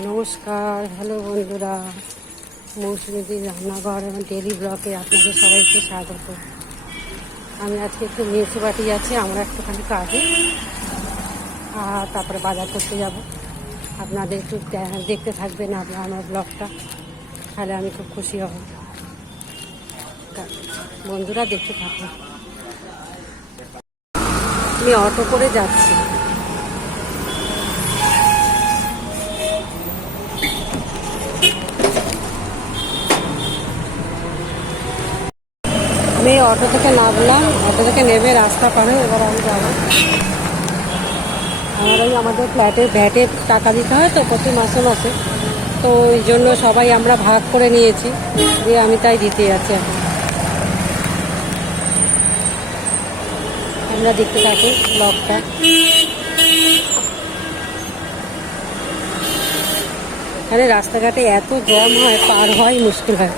নমস্কার, হ্যালো বন্ধুরা, মৌসুমীদির রান্নাঘর এবং ডেলি ব্লগে আপনাদের সবাইকে স্বাগত। আমি আজকে একটু মিউনিসিপালিটি যাচ্ছি, আমরা একটুখানি কাজে, আর তারপরে বাজার করতে যাব। আপনাদের একটু দেখতে থাকবেন আমার ব্লগটা, তাহলে আমি খুব খুশি হব। বন্ধুরা দেখতে থাকুন। আমি অটো করে যাচ্ছি। আমি অটো থেকে নামলাম, অটো থেকে নেমে রাস্তা পারে এবার আমি যাবো। আমাদের ফ্ল্যাটের ভ্যাটের টাকা দিতে হয় তো প্রতি মাসে মাসে, তো ওই জন্য সবাই আমরা ভাগ করে নিয়েছি, দিয়ে আমি তাই দিতে যাচ্ছি। এখন আমরা দেখতে থাকি ব্লগটা। এখানে রাস্তাঘাটে এত জ্যাম হয়, পার হয় মুশকিল হয়।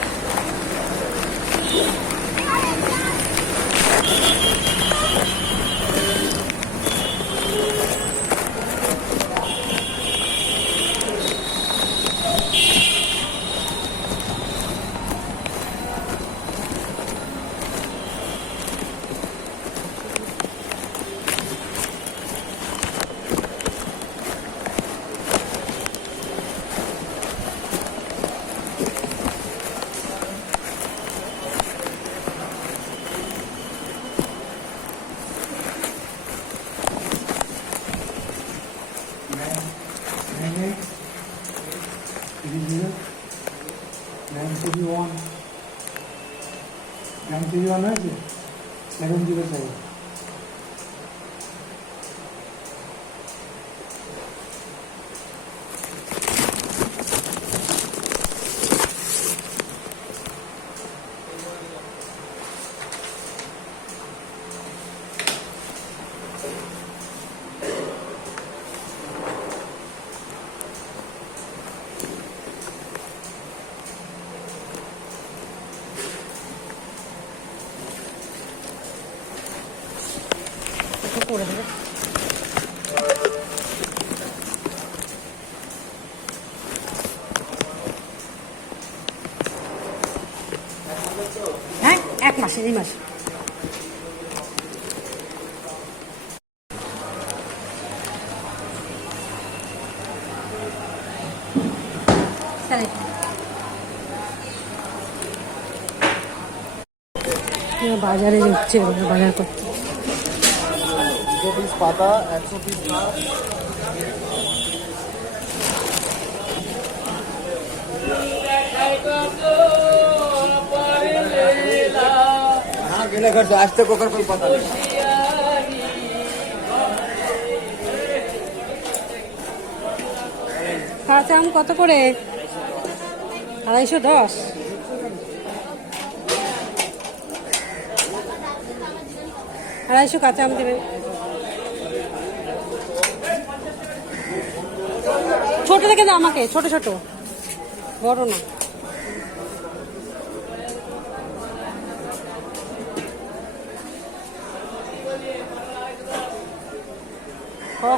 হয়েছে 707। করে দেবে। হ্যাঁ, 1 মাসে 2 মাস। বাজারে যাচ্ছে, বাজার করতে। 200 পিস পাতা, 100 পিস নাচ। हाँ गेले घर से आज तक ओकर कोई पता नहीं। কাঁচা আম কত করে? 210। কাঁচা আম দেবেন। ছোট থেকে দাও আমাকে, ছোট ছোট, বড় না।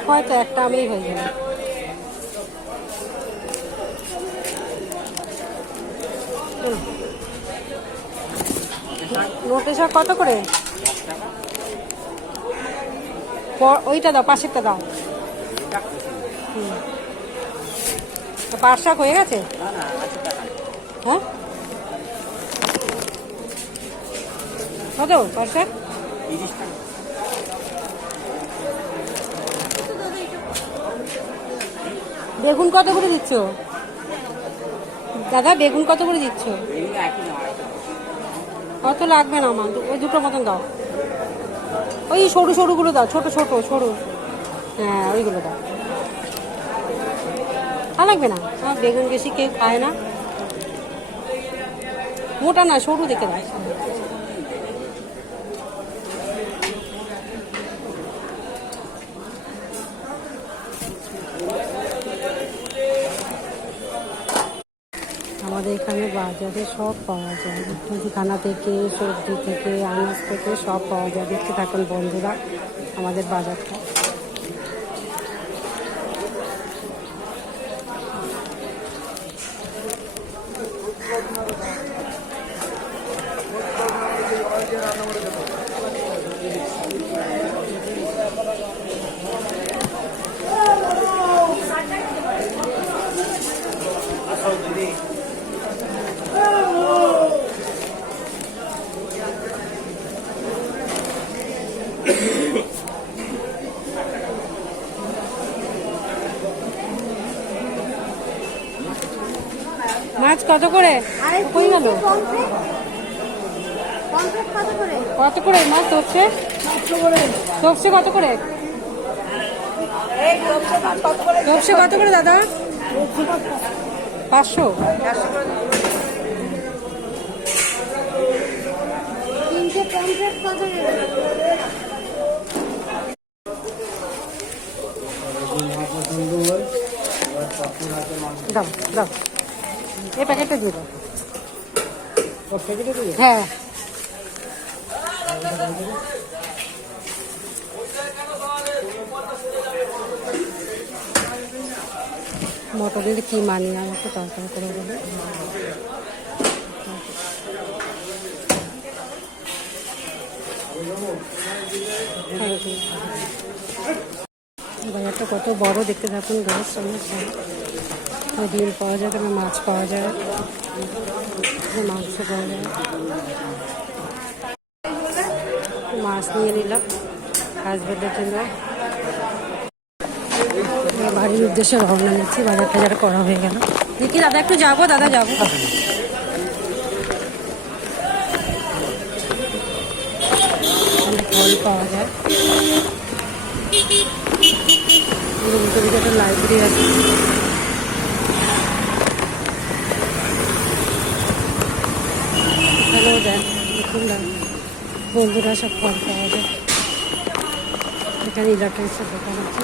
হয়তো একটা আমেই হয়ে যাবে। নোটে শাক কত করে? ওইটা দাও, পাশেরটা দাও। পাট শাক হয়ে গেছে? হ্যাঁ, কত পাট শাক? বেগুন কত করে দিচ্ছ দাদা? বেগুন কত করে দিচ্ছ? কত লাগবে না আমার, ওই দুটো মতন দাও। ওই সরু সরুগুলো দাও, ছোট ছোট সরু, হ্যাঁ ওইগুলো দাও। আর লাগবে না, আমার বেগুন বেশি কেউ খায় না। মোটা না, সরু দেখে দাও। আমাদের এখানে বাজারে সব পাওয়া যায়, মুদিখানা থেকে, সবজি থেকে, আনাজ থেকে সব পাওয়া যায়। দেখতে থাকুন বন্ধুরা আমাদের বাজারটা। মাছ কত করে? আরে কই গেল? পমফ্রেট কত করে? কত করে মাছ তপসে? তপসে কত করে? তপসে কত করে দাদা? 500। তিনটে পমফ্রেট কত করে? দাও দাও, এই প্যাকেটটা দিয়ে দাও। হ্যাঁ, মটরের কি মানি আমাকে তরকারি করে দেবে। বাজারটা কত বড় দেখতে থাকুন গাছ। ডিম পাওয়া যায়, তারপরে মাছ পাওয়া যায়, মাংস পাওয়া যায়। মাছ নিয়ে নিলাম হাজবেন্ডের জন্য। বাড়ির উদ্দেশ্যে রওনা নিচ্ছি, বাজার টাজার করা হয়ে গেল। দেখি দাদা একটু যাবো, দাদা যাবো। ফল পাওয়া যায়, উল্টো দিকে একটা লাইব্রেরি আছে। এখানেও দেন, দেখুন না বন্ধুরা সব ফল পাওয়া যায়। এখানে ইলেকট্রনিক্সের দোকান আছে।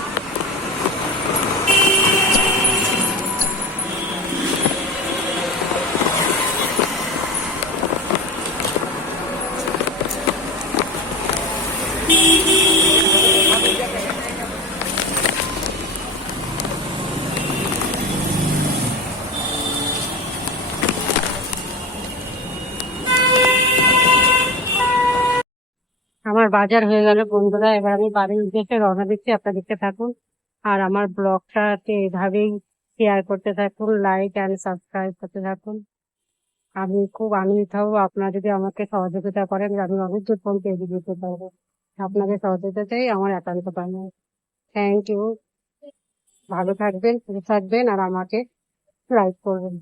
আমার বাজার হয়ে গেল বন্ধুরা, এবার আমি বাড়ির উদ্দেশ্যে রওনা দিচ্ছি। আপনারা দেখতে থাকুন আর আমার ব্লগটাকে এভাবেই শেয়ার করতে থাকুন, লাইক অ্যান্ড সাবস্ক্রাইব করতে থাকুন। আমি খুব আনন্দিত হব আপনারা যদি আমাকে সহযোগিতা করেন, আমি অনেক দূর পর্যন্ত এগিয়ে যেতে পারবো। আপনাদের সহযোগিতাতেই আমার একান্ত পাবো। Thank you. ভালো থাকবেন, সুস্থ থাকবেন আর আমাকে লাইক করবেন।